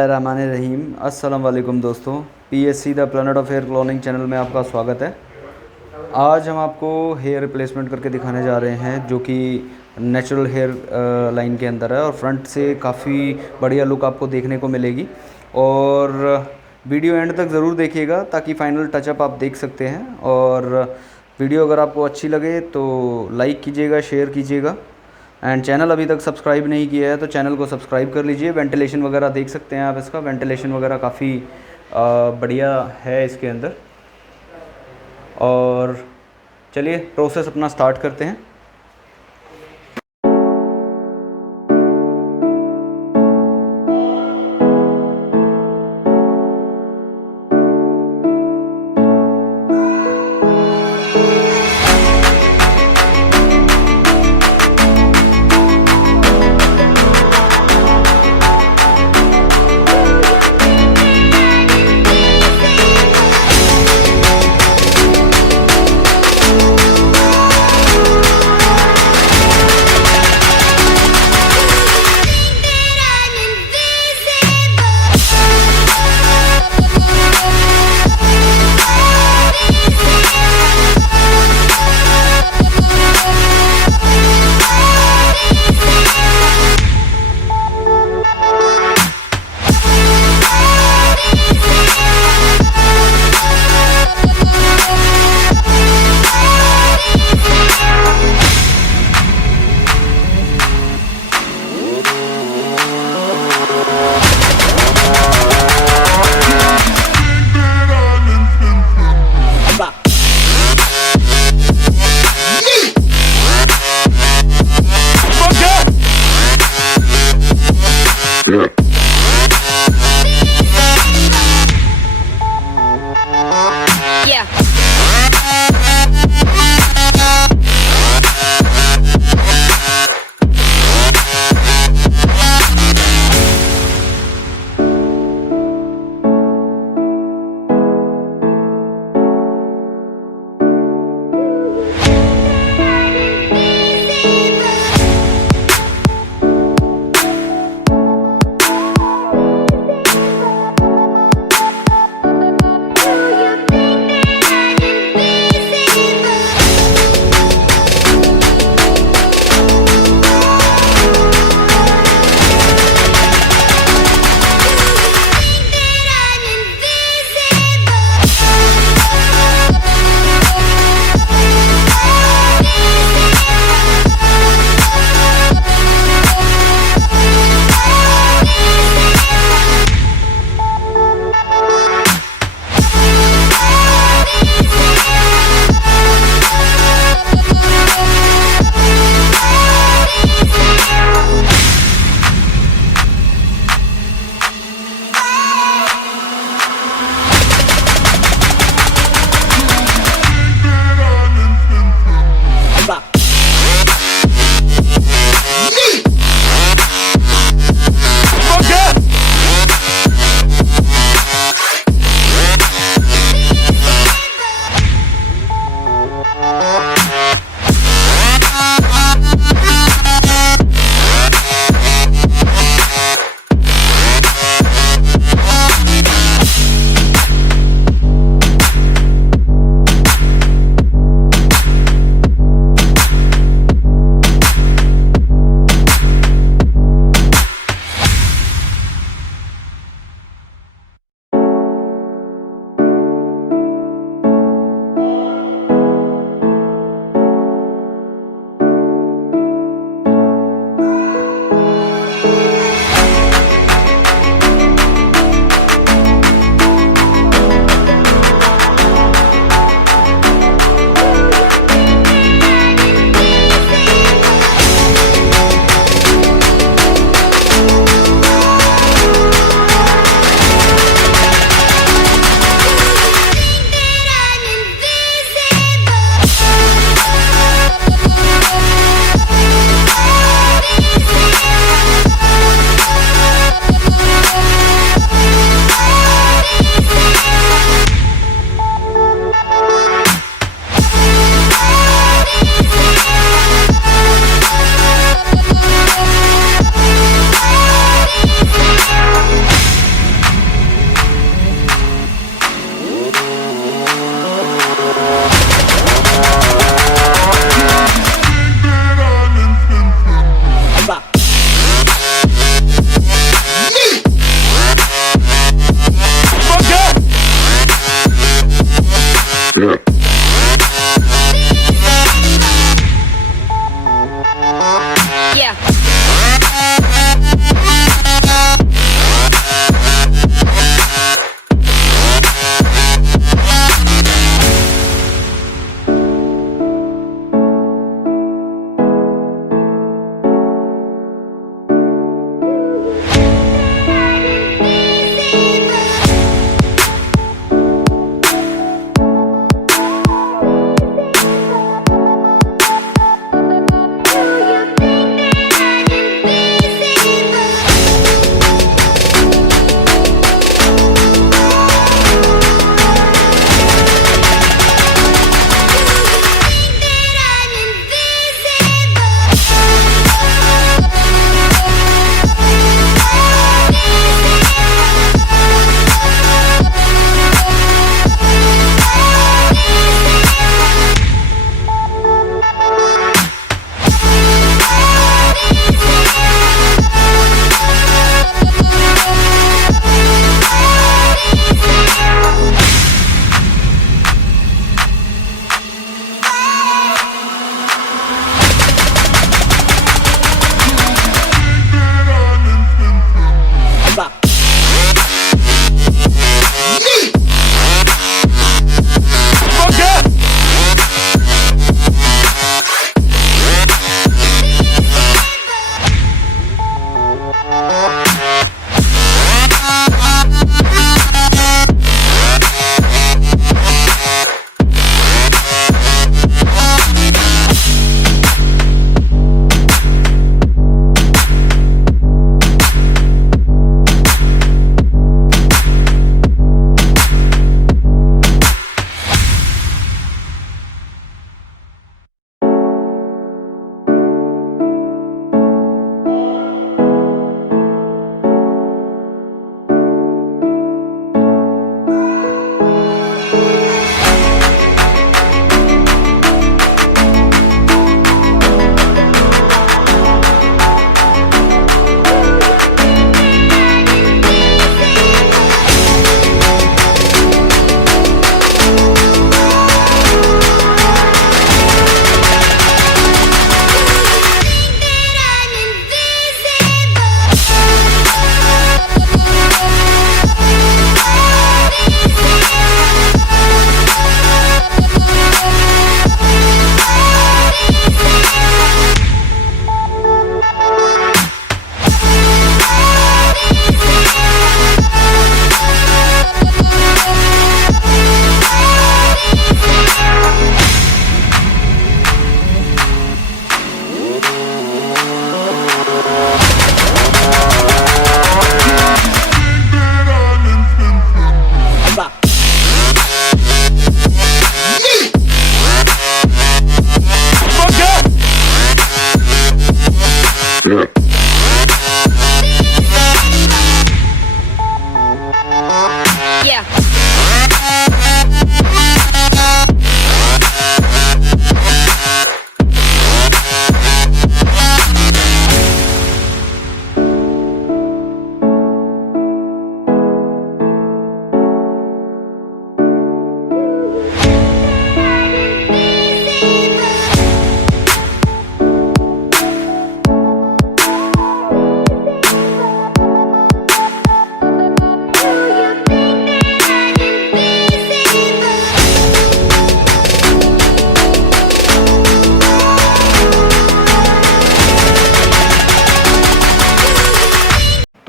रहीम अस्सलाम वालेकुम दोस्तों, PSC the planet of hair cloning channel में आपका स्वागत है। आज हम आपको हेयर रिप्लेसमेंट करके दिखाने जा रहे हैं जो कि नेचुरल हेयर लाइन के अंदर है और फ्रंट से काफ़ी बढ़िया लुक आपको देखने को मिलेगी। और वीडियो एंड तक ज़रूर देखिएगा ताकि फ़ाइनल टचअप आप देख सकते हैं। और वीडियो अगर आपको अच्छी लगे तो लाइक कीजिएगा, शेयर कीजिएगा। एंड चैनल अभी तक सब्सक्राइब नहीं किया है तो चैनल को सब्सक्राइब कर लीजिए। वेंटिलेशन वगैरह देख सकते हैं आप, इसका वेंटिलेशन वगैरह काफ़ी बढ़िया है इसके अंदर। और चलिए प्रोसेस अपना स्टार्ट करते हैं।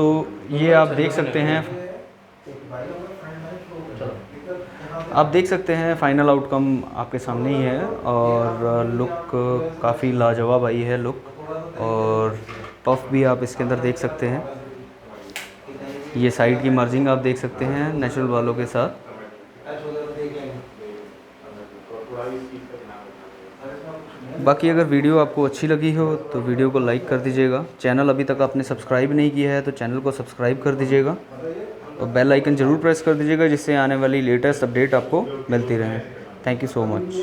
तो ये आप देख सकते हैं, आप देख सकते हैं फाइनल आउटकम आपके सामने ही है। और लुक काफ़ी लाजवाब आई है लुक। और पफ भी आप इसके अंदर देख सकते हैं। ये साइड की मर्जिंग आप देख सकते हैं नेचुरल वालों के साथ। बाकी अगर वीडियो आपको अच्छी लगी हो तो वीडियो को लाइक कर दीजिएगा। चैनल अभी तक आपने सब्सक्राइब नहीं किया है तो चैनल को सब्सक्राइब कर दीजिएगा और बेल आइकन ज़रूर प्रेस कर दीजिएगा, जिससे आने वाली लेटेस्ट अपडेट आपको मिलती रहे। Thank you so much.